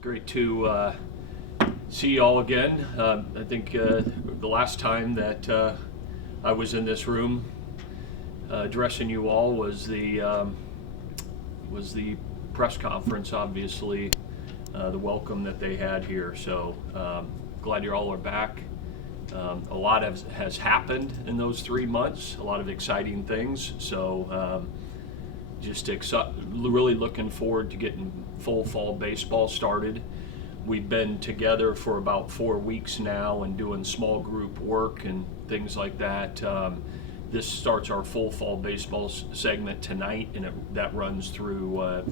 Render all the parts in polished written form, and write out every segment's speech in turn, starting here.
Great to see you all again. I think the last time that I was in this room addressing you all was the press conference. Obviously, the welcome that they had here. So glad you all are back. A lot has happened in those 3 months. A lot of exciting things. So just really looking forward to getting full fall baseball started. We've been together for about 4 weeks now and doing small group work and things like that. This starts our full fall baseball segment tonight, and that runs through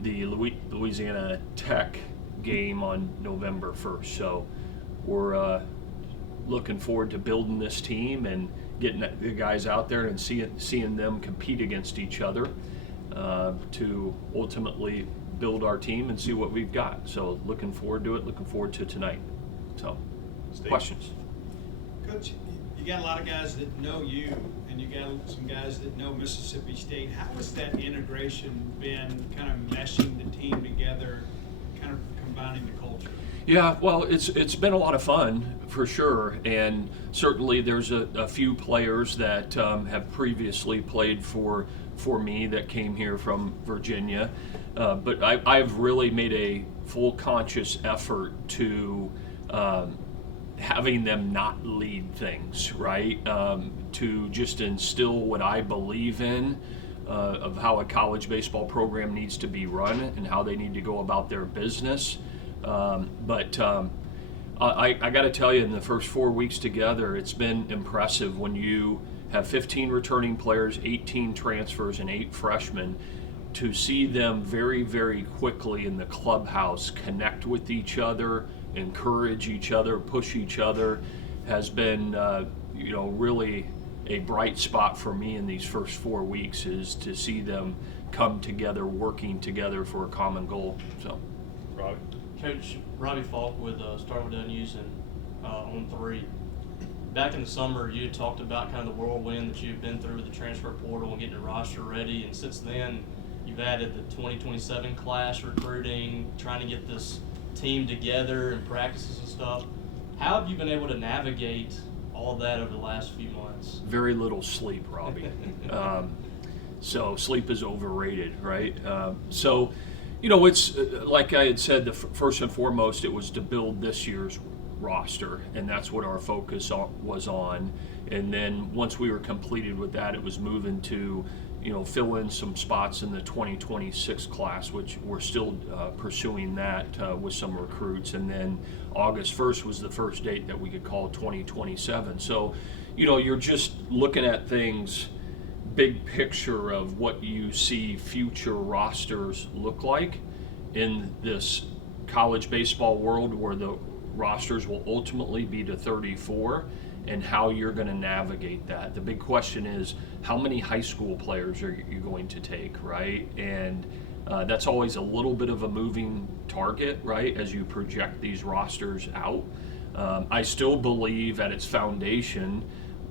the Louisiana Tech game on November 1st. So we're looking forward to building this team and getting the guys out there and seeing them compete against each other to ultimately build our team and see what we've got. So looking forward to it, looking forward to tonight. So, Steve. Questions? Coach, you got a lot of guys that know you, and you got some guys that know Mississippi State. How has that integration been, kind of meshing the team together, kind of combining the culture? Yeah, well, it's been a lot of fun for sure, and certainly there's a few players that have previously played for me that came here from Virginia, but I've really made a full conscious effort to having them not lead things, right? To just instill what I believe in of how a college baseball program needs to be run and how they need to go about their business. But I got to tell you, in the first 4 weeks together, it's been impressive when you have 15 returning players, 18 transfers, and 8 freshmen. To see them very, very quickly in the clubhouse connect with each other, encourage each other, push each other, has been really a bright spot for me in these first 4 weeks, is to see them come together, working together for a common goal. So, Robbie? Coach, Robbie Falk with Starkville News and On 3. Back in the summer, you had talked about kind of the whirlwind that you've been through with the transfer portal and getting the roster ready, and since then, you've added the 2027 class recruiting, trying to get this team together and practices and stuff. How have you been able to navigate all of that over the last few months? very little sleep, Robbie. So sleep is overrated, right? It's like I had said, first and foremost, it was to build this year's roster, and that's what our focus was on. And then once we were completed with that, it was moving to, fill in some spots in the 2026 class, which we're still pursuing that with some recruits. And then August 1st was the first date that we could call 2027. So, you're just looking at things big picture of what you see future rosters look like in this college baseball world, where the rosters will ultimately be to 34, and how you're going to navigate that. The big question is, how many high school players are you going to take, right? And that's always a little bit of a moving target, right, as you project these rosters out. I still believe at its foundation,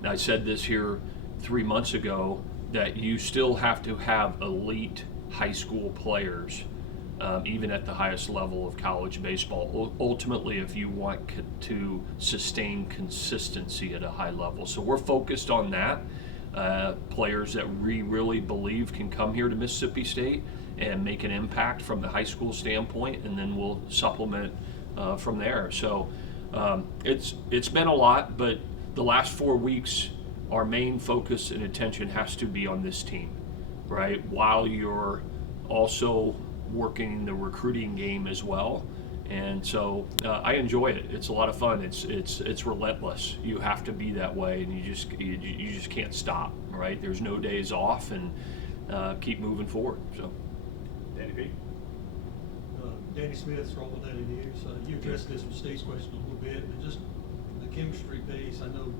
I said this here 3 months ago, that you still have to have elite high school players, even at the highest level of college baseball, ultimately, if you want to sustain consistency at a high level. So we're focused on that. Players that we really believe can come here to Mississippi State and make an impact from the high school standpoint, and then we'll supplement from there. So it's been a lot, but the last 4 weeks, our main focus and attention has to be on this team, right? While you're also working the recruiting game as well. And so I enjoy it. It's a lot of fun. It's relentless. You have to be that way, and you just can't stop, right? There's no days off, and keep moving forward. So, Danny B? Danny Smith, Starkville Daily News. You addressed this with Steve's question a little bit, but just the chemistry piece. I know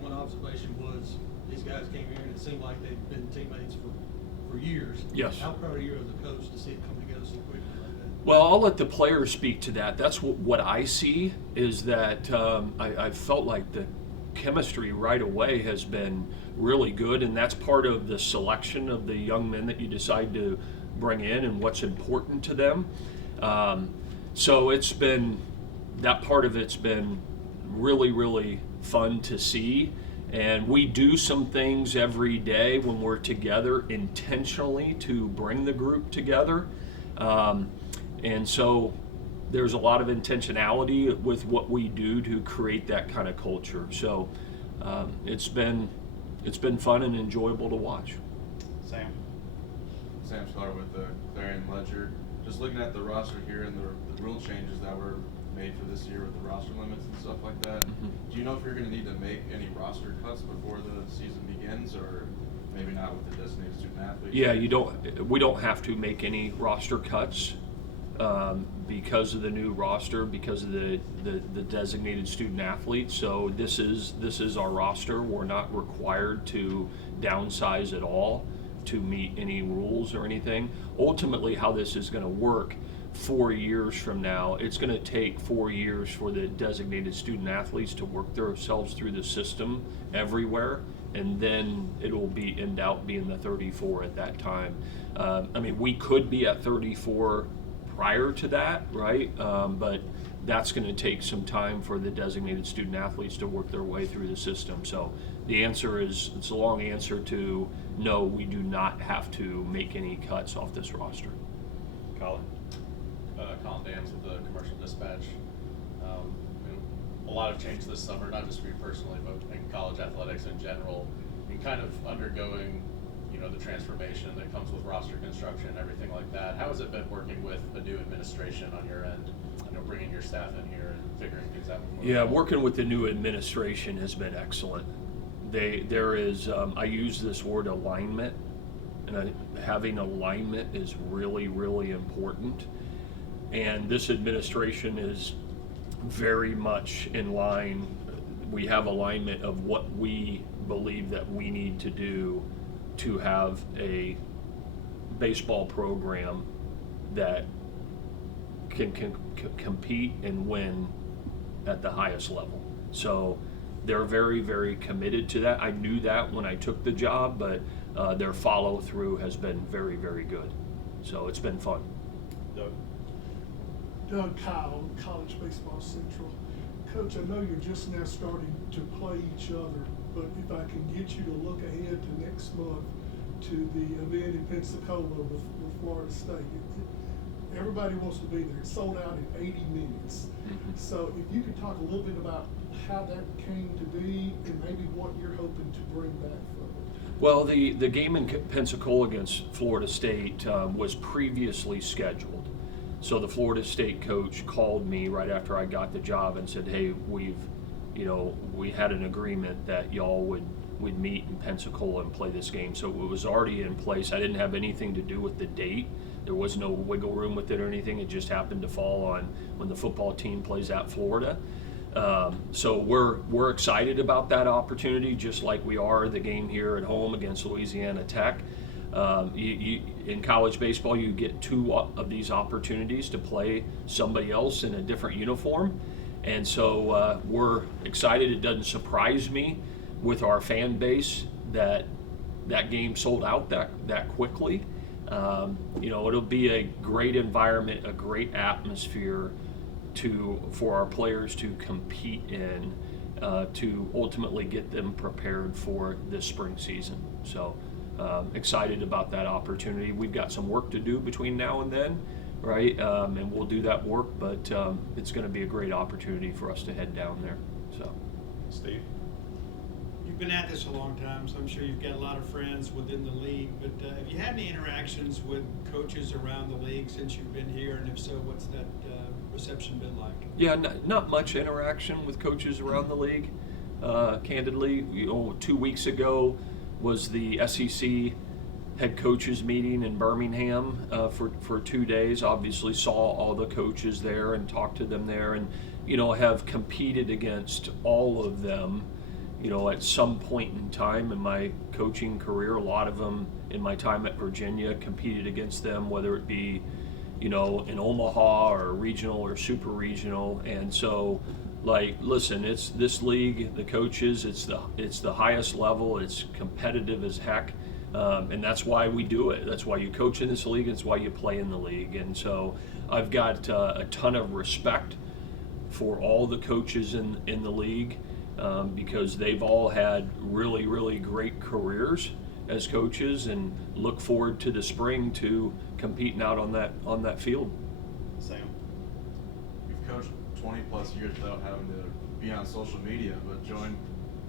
one observation was these guys came here and it seemed like they'd been teammates for years. Yes. How proud are you as a coach to see it come together so quickly like that? well, I'll let the players speak to that. That's what I see, is that I felt like the chemistry right away has been really good, and that's part of the selection of the young men that you decide to bring in and what's important to them. So it's been, that part of it's been really, really fun to see. And we do some things every day when we're together intentionally to bring the group together. And so there's a lot of intentionality with what we do to create that kind of culture. So it's been fun and enjoyable to watch. Sam? Sam Schlar with the Clarion Ledger. Just looking at the roster here and the rule changes that were made for this year with the roster limits and stuff like that. Do you know if you're going to need to make any roster cuts before the season begins, or maybe not with the designated student athletes? Yeah, we don't have to make any roster cuts because of the new roster, because of the designated student athletes. So this is our roster. We're not required to downsize at all to meet any rules or anything. Ultimately, how this is going to work 4 years from now, it's going to take 4 years for the designated student athletes to work themselves through the system everywhere, and then it'll end out being the 34 at that time. I mean, we could be at 34 prior to that, right? But that's going to take some time for the designated student athletes to work their way through the system. So the answer is, it's a long answer to no, we do not have to make any cuts off this roster. Colin? Colin Dams with the Commercial Dispatch. A lot of change this summer, not just for you personally, but in college athletics in general, and kind of undergoing, the transformation that comes with roster construction and everything like that. How has it been working with a new administration on your end? Bringing your staff in here and figuring things out before. Yeah, working with the new administration has been excellent. There is, I use this word alignment, and having alignment is really, really important. And this administration is very much in line. We have alignment of what we believe that we need to do to have a baseball program that can compete and win at the highest level. So they're very, very committed to that. I knew that when I took the job, but their follow through has been very, very good. So it's been fun. Doug? Doug Kyle, College Baseball Central. Coach, I know you're just now starting to play each other, but if I can get you to look ahead to next month to the event in Pensacola with Florida State. Everybody wants to be there. It's sold out in 80 minutes. So if you could talk a little bit about how that came to be and maybe what you're hoping to bring back from it. Well, the game in Pensacola against Florida State was previously scheduled. So the Florida State coach called me right after I got the job and said, hey, we had an agreement that y'all would meet in Pensacola and play this game. So it was already in place. I didn't have anything to do with the date. There was no wiggle room with it or anything. It just happened to fall on when the football team plays at Florida. So we're excited about that opportunity, just like we are the game here at home against Louisiana Tech. In college baseball, you get two of these opportunities to play somebody else in a different uniform. And so we're excited. It doesn't surprise me with our fan base that game sold out that quickly. It'll be a great environment, a great atmosphere for our players to compete in, to ultimately get them prepared for this spring season. So excited about that opportunity. We've got some work to do between now and then, right? And we'll do that work, but it's going to be a great opportunity for us to head down there. So, Steve? You've been at this a long time, so I'm sure you've got a lot of friends within the league, but have you had any interactions with coaches around the league since you've been here, and if so, what's that reception been like? Yeah, not much interaction with coaches around the league. Candidly, 2 weeks ago was the SEC head coaches meeting in Birmingham for 2 days. Obviously saw all the coaches there and talked to them there, and have competed against all of them at some point in time in my coaching career. A lot of them in my time at Virginia competed against them, whether it be in Omaha or regional or super regional. And so listen, it's this league, the coaches, it's the highest level. It's competitive as heck. And that's why we do it. That's why you coach in this league. It's why you play in the league. And so I've got a ton of respect for all the coaches in the league because they've all had really, really great careers as coaches, and look forward to the spring to competing out on that field. Sam? You've coached 20 plus years without having to be on social media, but joined,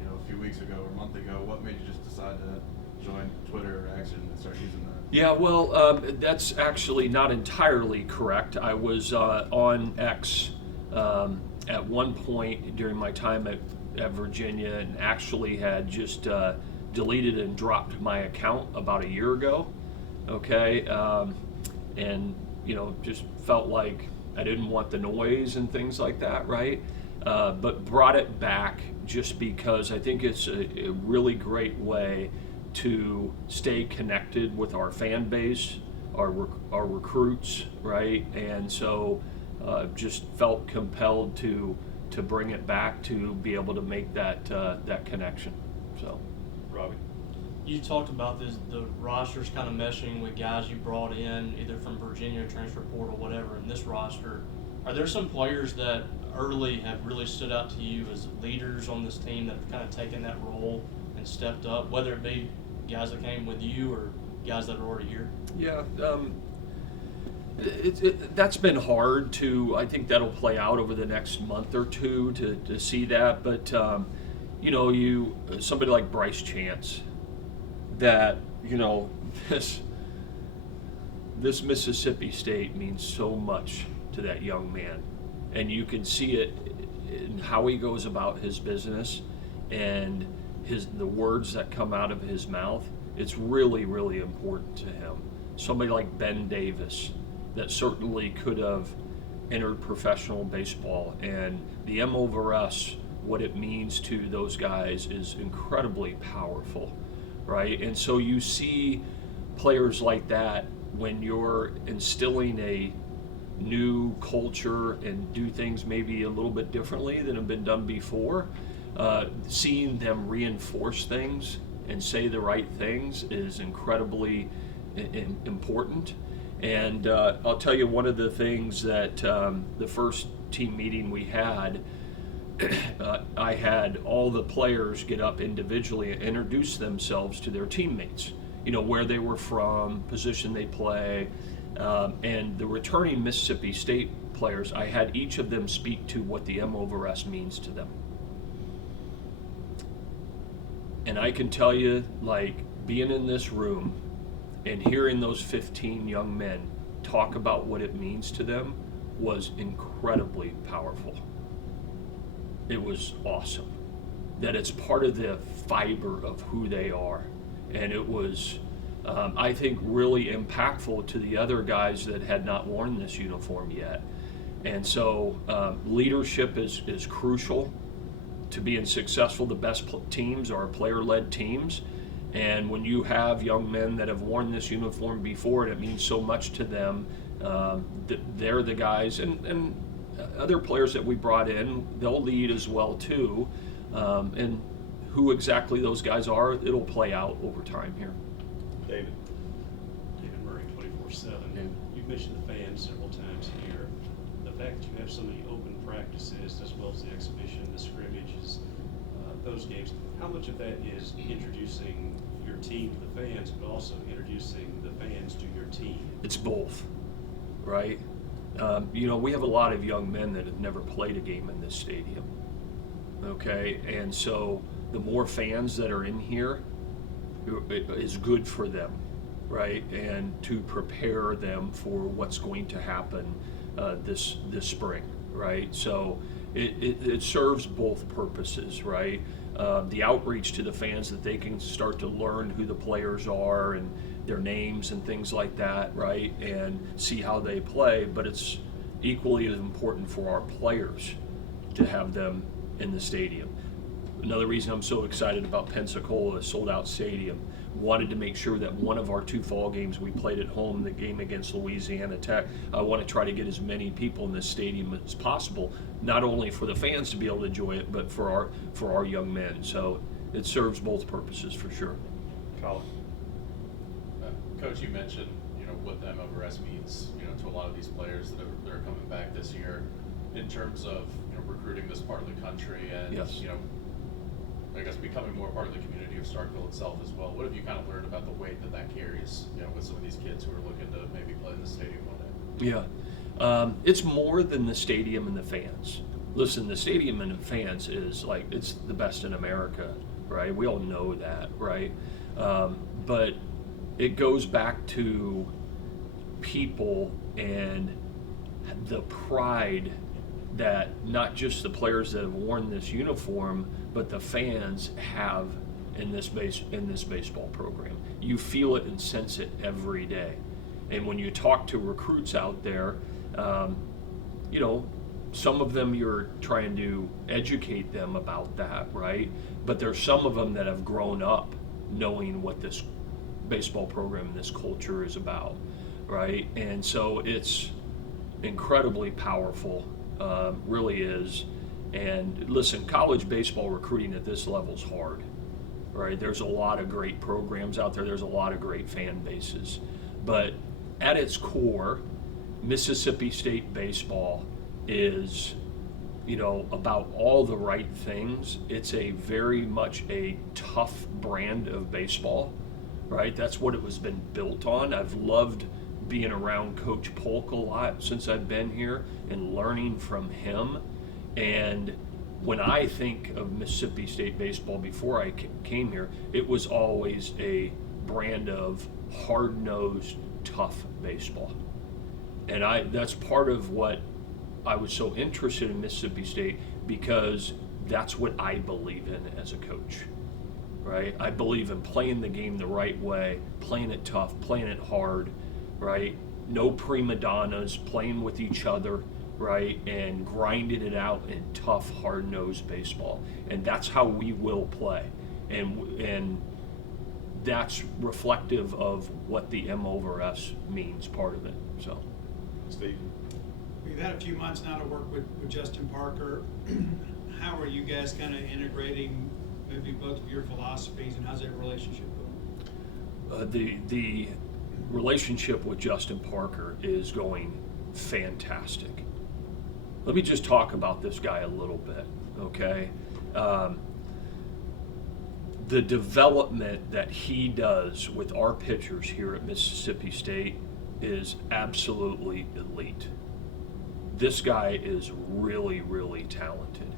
a few weeks ago or a month ago. What made you just decide to join Twitter or X and start using that? Yeah, well, that's actually not entirely correct. I was on X at one point during my time at Virginia, and actually had just deleted and dropped my account about a year ago. Okay, and just felt like I didn't want the noise and things like that, right? But brought it back just because I think it's a really great way to stay connected with our fan base, our recruits, right? And so just felt compelled to bring it back to be able to make that connection. So, Robbie? You talked about the rosters kind of meshing with guys you brought in either from Virginia, transfer portal, whatever, in this roster. Are there some players that early have really stood out to you as leaders on this team that have kind of taken that role and stepped up, whether it be guys that came with you or guys that are already here? yeah, that's been hard to. I think that'll play out over the next month or two to see that. But somebody like Bryce Chance, that this Mississippi State means so much to that young man, and you can see it in how he goes about his business and the words that come out of his mouth. It's really, really important to him. Somebody like Ben Davis, that certainly could have entered professional baseball, and the M over S, what it means to those guys is incredibly powerful, right? And so you see players like that when you're instilling a new culture and do things maybe a little bit differently than have been done before, seeing them reinforce things and say the right things is incredibly important. And I'll tell you, one of the things that the first team meeting we had, I had all the players get up individually and introduce themselves to their teammates, where they were from, position they play, and the returning Mississippi State players, I had each of them speak to what the M over S means to them. And I can tell you, like, being in this room and hearing those 15 young men talk about what it means to them was incredibly powerful. It was awesome. That it's part of the fiber of who they are. And it was, I think, really impactful to the other guys that had not worn this uniform yet. And so leadership is crucial to being successful. The best teams are player-led teams. And when you have young men that have worn this uniform before, and it means so much to them, they're the guys, and other players that we brought in, they'll lead as well too. And who exactly those guys are, it'll play out over time here. David? David Murray, 24/7. Yeah. You've mentioned the fans several times here. The fact that you have so many open practices as well as the exhibition, the scrimmages, those games, how much of that is introducing your team to the fans, but also introducing the fans to your team? It's both, right? We have a lot of young men that have never played a game in this stadium, okay? And so the more fans that are in here is good for them, right? And to prepare them for what's going to happen this spring, right? So it serves both purposes, right? The outreach to the fans, that they can start to learn who the players are and their names and things like that, right? And see how they play, but it's equally as important for our players to have them in the stadium. Another reason I'm so excited about Pensacola, sold-out stadium. Wanted to make sure that one of our two fall games we played at home, the game against Louisiana Tech, I want to try to get as many people in this stadium as possible, not only for the fans to be able to enjoy it, but for our young men. So it serves both purposes for sure. Colin? Coach, you mentioned, you know, what the M/S means, you know, to a lot of these players that are coming back this year in terms of, you know, recruiting this part of the country and, Yes. you know, I guess becoming more part of the community of Starkville itself as well. What have you kind of learned about the weight that that carries, you know, with some of these kids who are looking to maybe play in the stadium one day? Yeah. It's more than the stadium and the fans. Listen, the stadium and the fans is like, it's the best in America, right? We all know that, right? But it goes back to people and the pride that not just the players that have worn this uniform, but the fans have in this baseball program. You feel it and sense it every day. And when you talk to recruits out there, you know, some of them you're trying to educate them about that, right? But there's some of them that have grown up knowing what this baseball program and this culture is about, right? And so it's incredibly powerful, really is. And listen, college baseball recruiting at this level is hard, right? There's a lot of great programs out there. There's a lot of great fan bases. But at its core, Mississippi State baseball is, you know, about all the right things. It's a very much a tough brand of baseball, right? That's what it was been built on. I've loved being around Coach Polk a lot since I've been here and learning from him. And when I think of Mississippi State baseball before I came here, it was always a brand of hard-nosed, tough baseball. And that's part of what I was so interested in Mississippi State, because that's what I believe in as a coach, right? I believe in playing the game the right way, playing it tough, playing it hard, right? No prima donnas, playing with each other, right? And grinding it out in tough, hard-nosed baseball. And that's how we will play. And that's reflective of what the M/S means, part of it, so. Steve? We've had a few months now to work with Justin Parker. How are you guys kind of integrating maybe both of your philosophies, and how's that relationship going? The relationship with Justin Parker is going fantastic. Let me just talk about this guy a little bit, okay? The development that he does with our pitchers here at Mississippi State is absolutely elite. This guy is really, really talented.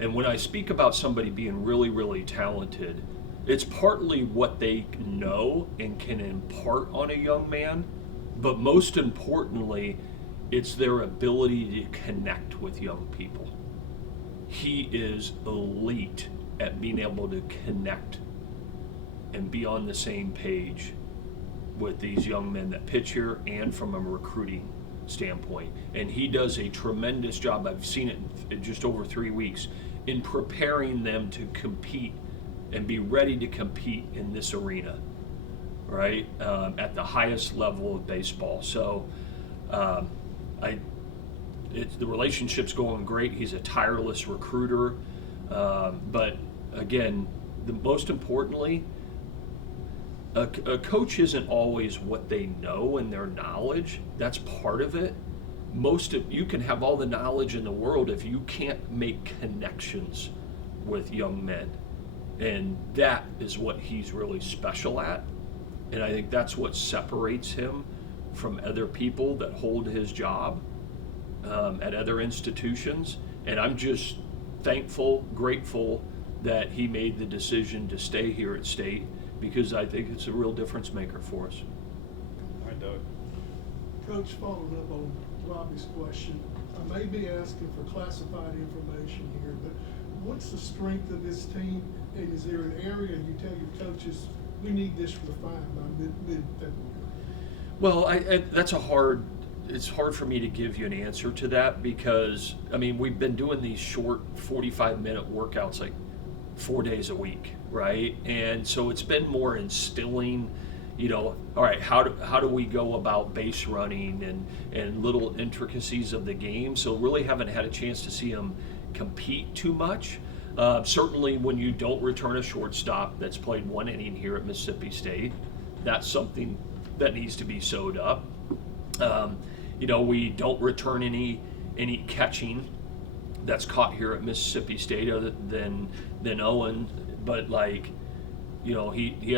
And when I speak about somebody being really, really talented, it's partly what they know and can impart on a young man, but most importantly, it's their ability to connect with young people. He is elite at being able to connect and be on the same page with these young men that pitch here and from a recruiting standpoint. And he does a tremendous job. I've seen it in just over 3 weeks in preparing them to compete and be ready to compete in this arena, right? At the highest level of baseball. So the relationship's going great. He's a tireless recruiter. But again, most importantly, a coach isn't always what they know and their knowledge. That's part of it. You can have all the knowledge in the world if you can't make connections with young men. And that is what he's really special at. And I think that's what separates him from other people that hold his job at other institutions. And I'm just thankful, grateful that he made the decision to stay here at State, because I think it's a real difference maker for us. All right, Doug? Coach, following up on Robbie's question, I may be asking for classified information here, but what's the strength of this team? And is there an area you tell your coaches, we need this refined by mid-February? Well, it's hard for me to give you an answer to that, because, I mean, we've been doing these short 45-minute workouts like 4 days a week, right? And so it's been more instilling, you know, all right, how do we go about base running and little intricacies of the game. So really haven't had a chance to see them compete too much. Certainly when you don't return a shortstop that's played one inning here at Mississippi State, that's something that needs to be sewed up. We don't return any catching that's caught here at Mississippi State other than Owen, but he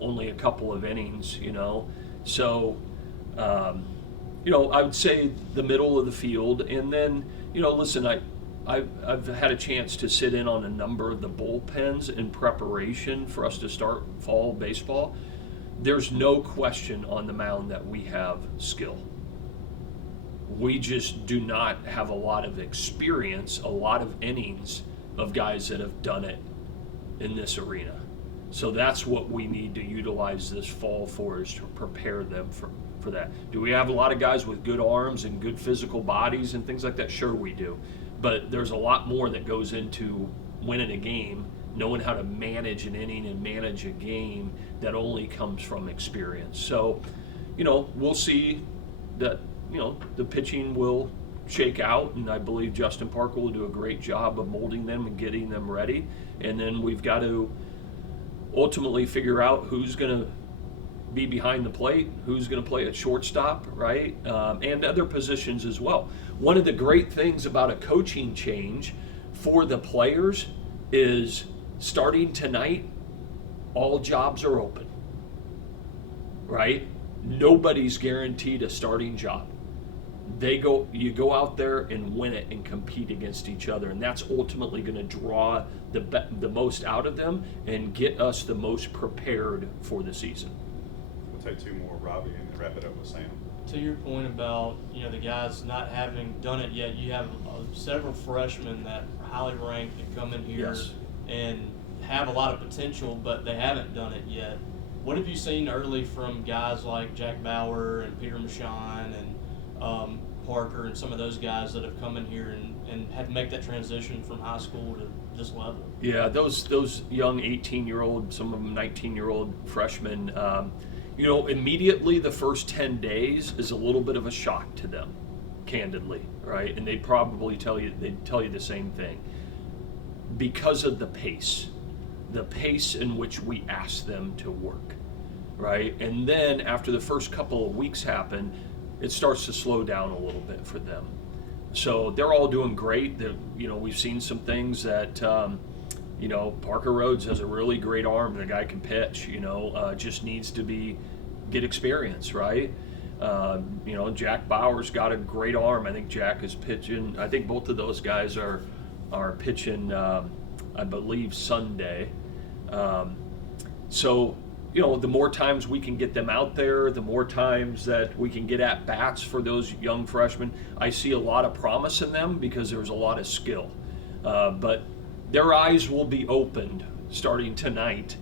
only a couple of innings, so I would say the middle of the field, and then listen, I've had a chance to sit in on a number of the bullpens in preparation for us to start fall baseball. There's no question on the mound that we have skill. We just do not have a lot of experience, a lot of innings of guys that have done it in this arena. So that's what we need to utilize this fall for, is to prepare them for that. Do we have a lot of guys with good arms and good physical bodies and things like that? Sure we do. But there's a lot more that goes into winning a game, knowing how to manage an inning and manage a game, that only comes from experience. So, we'll see that, the pitching will shake out, and I believe Justin Parker will do a great job of molding them and getting them ready. And then we've got to ultimately figure out who's going to be behind the plate, who's going to play at shortstop, right? And other positions as well. One of the great things about a coaching change for the players is starting tonight, all jobs are open, right? Nobody's guaranteed a starting job. You go out there and win it and compete against each other, and that's ultimately going to draw the most out of them and get us the most prepared for the season. We'll take two more, Robbie, and wrap it up with Sam. To your point about the guys not having done it yet, you have several freshmen that are highly ranked that come in here Yes. and have a lot of potential, but they haven't done it yet. What have you seen early from guys like Jack Bauer and Peter Michon and Parker and some of those guys that have come in here and had to make that transition from high school to this level? Yeah, those young 18-year-old, some of them 19-year-old freshmen, immediately the first 10 days is a little bit of a shock to them, candidly, right? And they'd probably tell you the same thing, because of the pace in which we ask them to work, right? And then after the first couple of weeks happen, it starts to slow down a little bit for them. So they're all doing great. We've seen some things that, Parker Rhodes has a really great arm. The guy can pitch, just needs to get experience, right? Jack Bauer's got a great arm. I think Jack is pitching. I think both of those guys are pitching, I believe, Sunday. So, the more times we can get them out there, the more times that we can get at bats for those young freshmen. I see a lot of promise in them because there's a lot of skill. But their eyes will be opened starting tonight,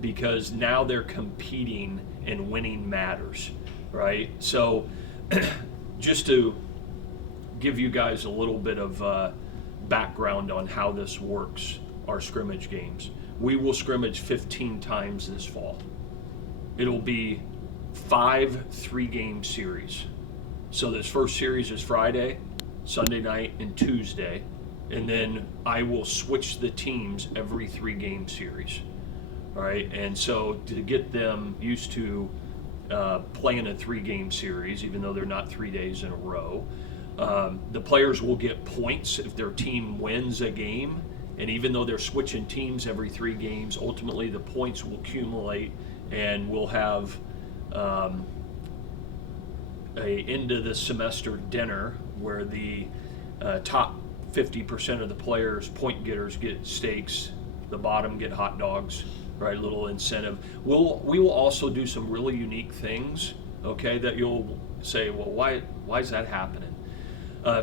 because now they're competing and winning matters, right? So just to give you guys a little bit of background on how this works, our scrimmage games. We will scrimmage 15 times this fall. It'll be 5 3-game series. So this first series is Friday, Sunday night, and Tuesday. And then I will switch the teams every 3-game series. All right, and so to get them used to playing a 3-game series, even though they're not 3 days in a row, the players will get points if their team wins a game. And even though they're switching teams every 3 games, ultimately the points will accumulate, and we'll have a end of the semester dinner where the top 50% of the players, point getters, get steaks, the bottom get hot dogs, right? A little incentive. We will also do some really unique things, okay, that you'll say, well, why is that happening?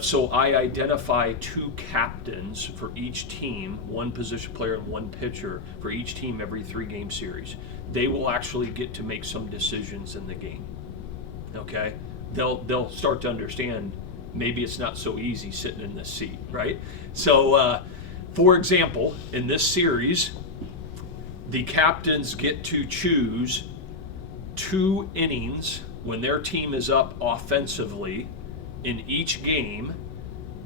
So I identify 2 captains for each team, 1 position player and 1 pitcher for each team every 3-game series. They will actually get to make some decisions in the game. Okay? They'll start to understand maybe it's not so easy sitting in this seat, right? So, for example, in this series, the captains get to choose 2 innings when their team is up offensively in each game,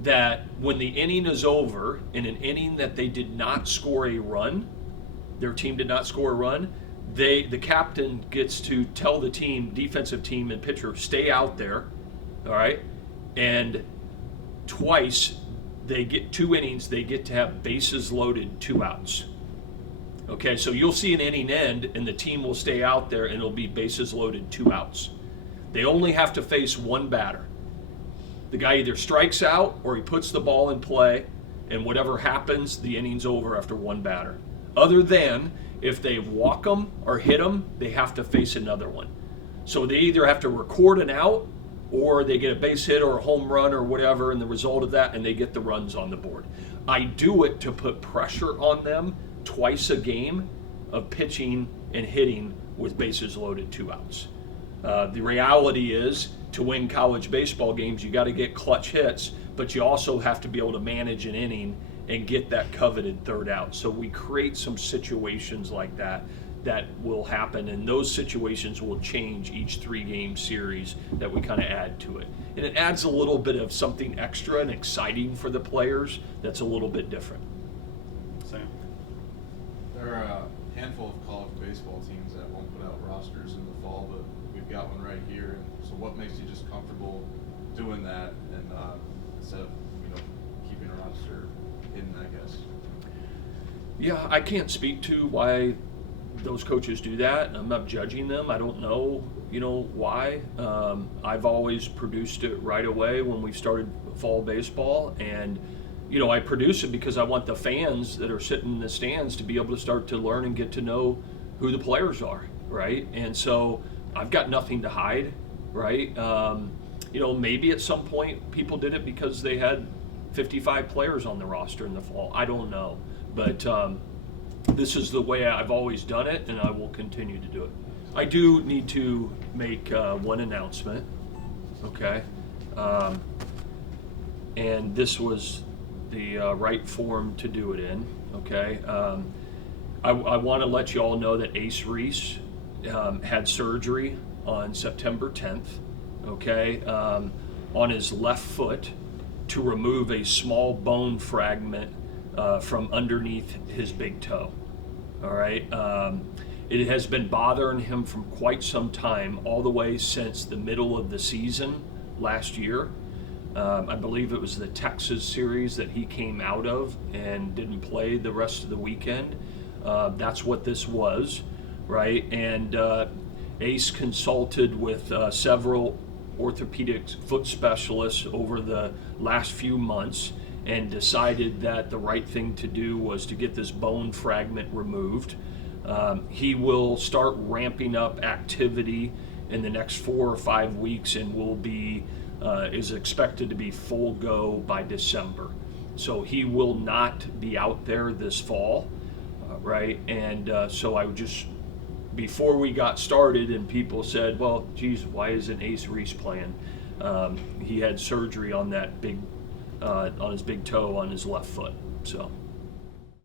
that when the inning is over, in an inning that they did not score a run, their team did not score a run, the captain gets to tell the team, defensive team and pitcher, stay out there, all right? And twice, they get 2 innings, they get to have bases loaded, 2 outs. Okay, so you'll see an inning end, and the team will stay out there, and it'll be bases loaded, 2 outs. They only have to face 1 batter. The guy either strikes out or he puts the ball in play, and whatever happens, the inning's over after 1 batter. Other than if they walk them or hit them, they have to face another one. So they either have to record an out, or they get a base hit or a home run or whatever, and the result of that, and they get the runs on the board. I do it to put pressure on them twice a game of pitching and hitting with bases loaded, 2 outs. The reality is, to win college baseball games, you got to get clutch hits, but you also have to be able to manage an inning and get that coveted 3rd out. So we create some situations like that will happen, and those situations will change each 3-game series that we kind of add to it. And it adds a little bit of something extra and exciting for the players that's a little bit different. Sam? There are a handful of college baseball teams that won't put out rosters in the fall, but we've got one right here. And so what makes you just comfortable doing that and instead of, keeping a roster hidden, I guess? Yeah, I can't speak to why those coaches do that. I'm not judging them. I don't know, why. I've always produced it right away when we started fall baseball, and I produce it because I want the fans that are sitting in the stands to be able to start to learn and get to know who the players are, right? And so I've got nothing to hide, right? Maybe at some point people did it because they had 55 players on the roster in the fall. I don't know, but this is the way I've always done it, and I will continue to do it. I do need to make one announcement, okay? And this was the right form to do it in, okay? I want to let you all know that Ace Reese had surgery on September 10th, okay, on his left foot to remove a small bone fragment from underneath his big toe, all right? It has been bothering him from quite some time, all the way since the middle of the season last year. I believe it was the Texas series that he came out of and didn't play the rest of the weekend. That's what this was, right? And Ace consulted with several orthopedic foot specialists over the last few months and decided that the right thing to do was to get this bone fragment removed. He will start ramping up activity in the next 4 or 5 weeks and will be is expected to be full go by December. So he will not be out there this fall, right? And so I would just, before we got started and people said, well, geez, why isn't Ace Reese playing? He had surgery on that on his big toe on his left foot. So